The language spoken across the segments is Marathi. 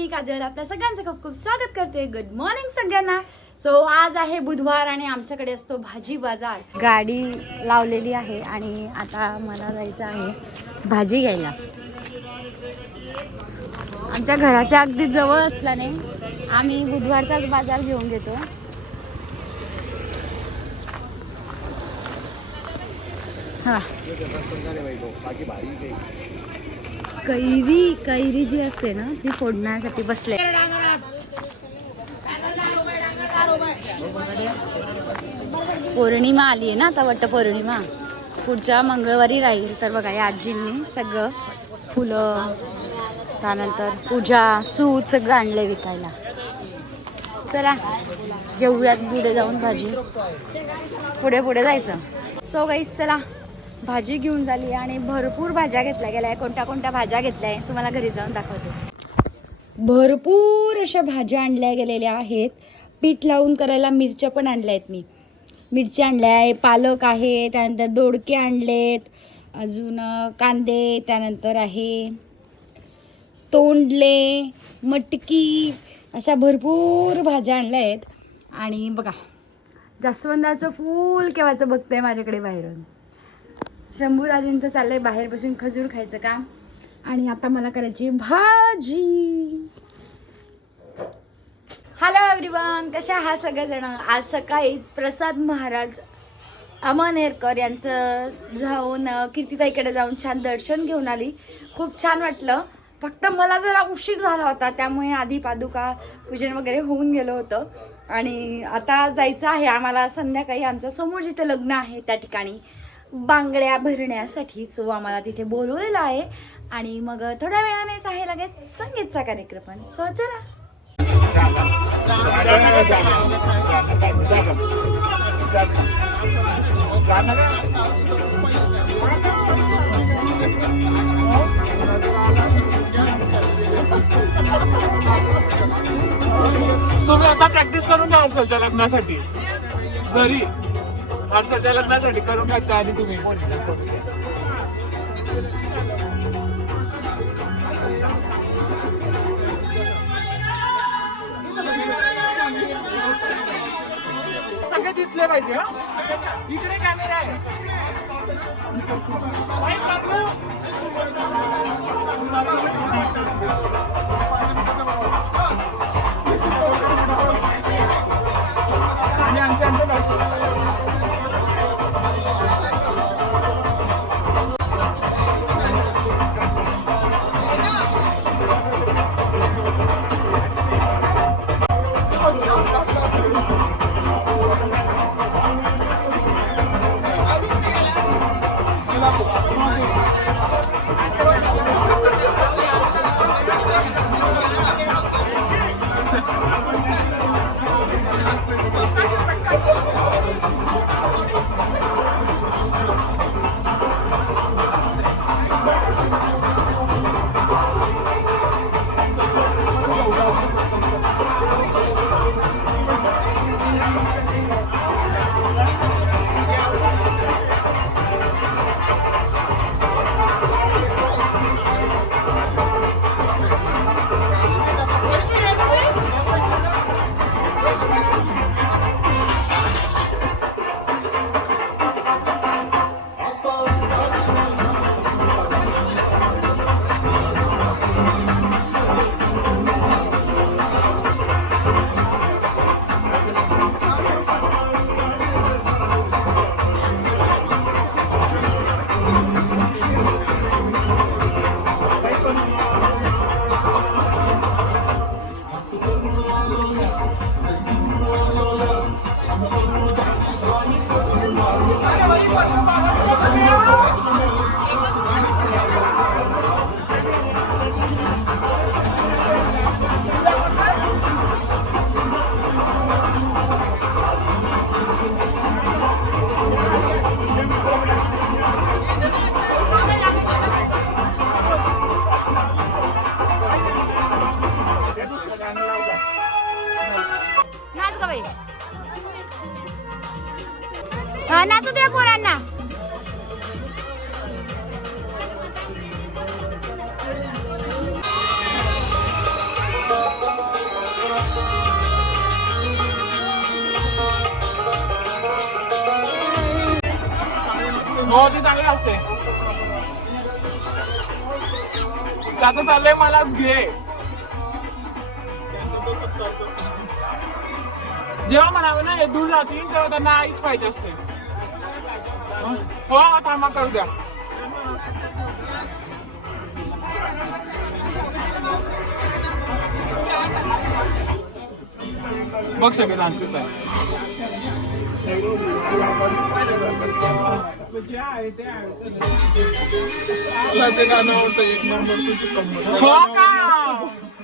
मी काजल आपल्या सगळ्यांचं खूप खूप स्वागत करते. गुड मॉर्निंग सगळ्यांना. सो आज आहे बुधवार आणि आमच्याकडे असतो भाजी बाजार. गाडी लावलेली आहे आणि आता मला जायचं आहे भाजी घ्यायला. आमच्या घराच्या अगदी जवळ असल्याने आम्ही बुधवारचाच बाजार घेऊन घेतो. हा. कैरी कैरी जी असते ना ती फोडण्यासाठी बसले. पौर्णिमा आली आहे ना आता वट पौर्णिमा. पुढच्या मंगळवारी राहील तर बघा या आजींनी सगळं फुलं त्यानंतर पूजा सूत सगळं आणलंय विकायला. चला घेऊयात पुढे जाऊन भाजी. पुढे पुढे जायचं. सो गाईस चला. भाजी घेऊन झाली आणि भरपूर भाज्या घेतल्या गेल्या. कोणत्या कोणत्या भाज्या घेतल्या आहे तुम्हाला घरी जाऊन दाखवते. भरपूर अशा भाज्या आणल्या गेलेल्या आहेत. पीठ लावून करायला मिरच्या पण आणल्या आहेत मी. मिरची आणल्या आहे पालक आहे त्यानंतर दोडके आणलेत अजून कांदे त्यानंतर आहे तोंडले मटकी अशा भरपूर भाज्या आणल्या आहेत. आणि बघा जास्वंदाचं फूल केव्हाचं बघतंय माझ्याकडे बाहेरून. शंभूराजेंचं चाललंय बाहेर बसून खजूर खायचं काम. आणि आता मला करायची भाजी. हॅलो एव्हरीवन कशा हा सगळेजण? आज सकाळीच प्रसाद महाराज अमनेरकर यांचं जाऊन कीर्तिताईकडे जाऊन छान दर्शन घेऊन आली. खूप छान वाटलं. फक्त मला जरा उशीर झाला होता त्यामुळे आधी पादुका पूजन वगैरे होऊन गेलं होतं. आणि आता जायचं आहे आम्हाला संध्याकाळी आमच्यासमोर जिथे लग्न आहे त्या ठिकाणी. बांगड्या भरण्यासाठी सो आम्हाला तिथे बोलवलेलं आहे. आणि मग थोड्या वेळानेच आहे लगेच संगीतचा कार्यक्रम. पण सो चला. तुम्ही आता प्रॅक्टिस करून घ्या हर्षलच्या लग्नासाठी. घरी. हर्षलच्या लग्नासाठी करून टाकता आणि तुम्ही. सगळे दिसले पाहिजे हा? इकडे कॅमेरा आहे. हो ती चांगली असते. त्याचं चाललंय मलाच घे. जेव्हा म्हणावं ना हे दूर जातील तेव्हा त्यांना आईच पाहिजे असते. हो थांबा करू द्या. बघ सगळे डान्स ते गाणं आवडतं एक नंबर तुझी कंबर. हो का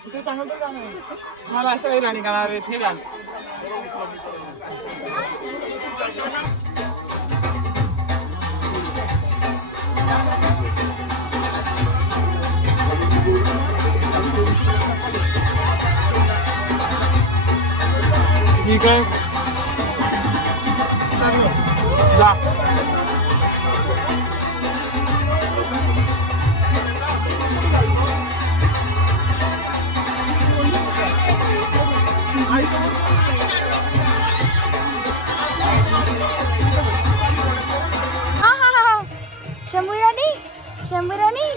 ते चांगलं गाणं आहे. मला असं काही राणी गाणार आहेत हे डान्स ठीक आहे जा हा हा हा हा. शंभूराणी शंभूराणी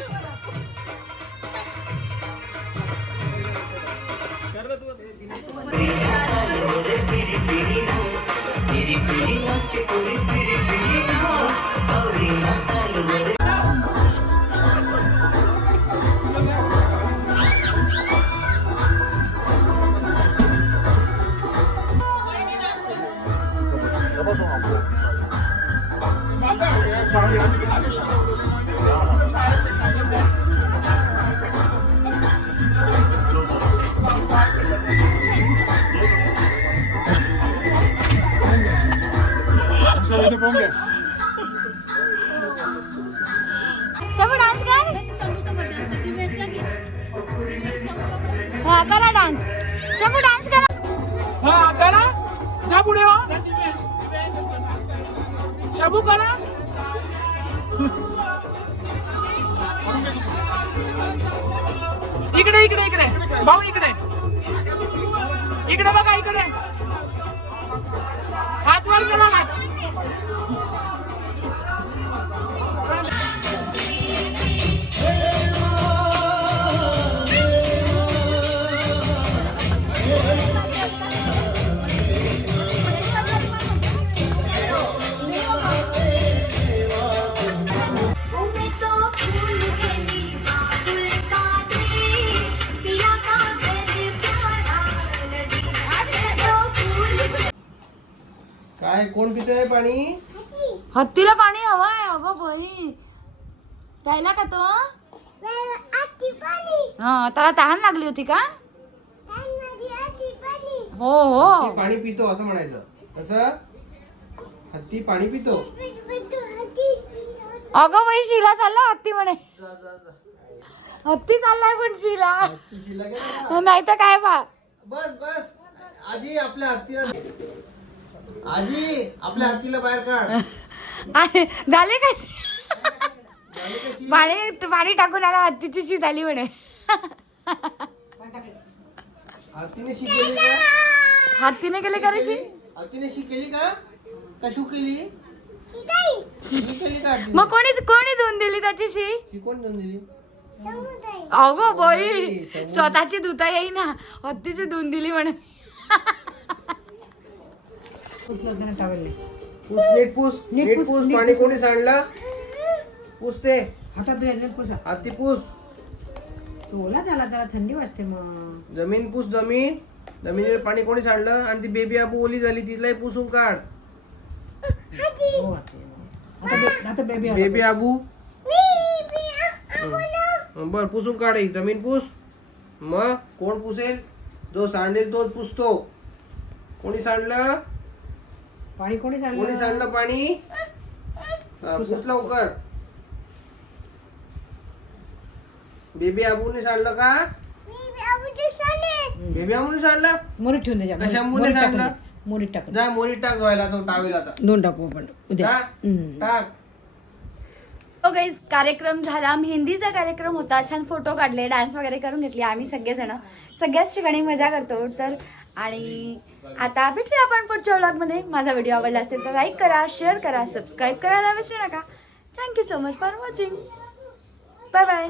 शंभू डान्स कर. हा करा डान्स. शंभू डान्स करा. हा करा. जा पुढे हो. शाबू करा. इकडे इकडे इकडे. भाऊ इकडे. इकडे बघा इकडे. काय कोण पितंय पाणी? हत्तीला पाणी हवंय अगं बाई. प्यायला का तो? हा त्याला तहान लागली होती का? हो हो. पाणी पितो असं म्हणायचं. कसं? हत्ती पाणी पितो. अगं बाई शिला चालला हत्ती म्हणे. हत्ती चाललाय पण शिला? नाही तर काय बा? बस बस. आजी आपल्या हत्तीला आजी आपल्या हत्तीला बाहेर काढ. आहे, झाले का? पाणी पाणी टाकून आला हत्तीची शी झाली म्हणे. हत्तीने शी केली का? हत्तीने गेले का रे शी? हत्तीने शी केली का? कशू केली? मग कोणी कोणी धुवून दिली त्याची शी कोण दिली? अगो बाई स्वतःची धुता येई ना हत्तीची धुवून दिली म्हणे. पूस नीट पूस नीट पूस पाणी कोणी सांडलं? पूस ते हत्ती पूस. ओला झाला जरा थंडी वाजते मग. जमीन पूस जमीन. जमिनीवर पाणी कोणी सांडलं? आणि ती बेबी आबू ओली झाली तिलाही पुसून काढ हो वाटते. आता बे- आता बेबी आबू. बर पुसून काढ जमीन पुस. मग कोण पुसेल? जो सांडेल तोच पुसतो. कोणी सांडलं? पाणी कोणी कोणी चाललं सांडलं पाणी? पुस. लवकर. बेबी आबूने सांडलं का? बेबी आबूने सांडलं? मोरीत ठेवून द्या कशा मुली मोरीत टाकून सांडलं? जा मोरी टाक धुवायला तो टावेल आता. दे. दोन टाकू आपण. उद्या. जा हम्म. टाक. हो गाईज कार्यक्रम झाला. मेहंदीचा कार्यक्रम होता. छान फोटो काढले डान्स वगैरे करून घेतले आम्ही सगळेजण. सगळ्याच ठिकाणी मजा करतो. तर आणि आता भेटूया आपण पुढच्या व्लॉगमध्ये माझा व्हिडिओ आवडला असेल तर लाईक करा शेअर करा सबस्क्राईब करायला विसरू नका. Thank you so much for watching bye bye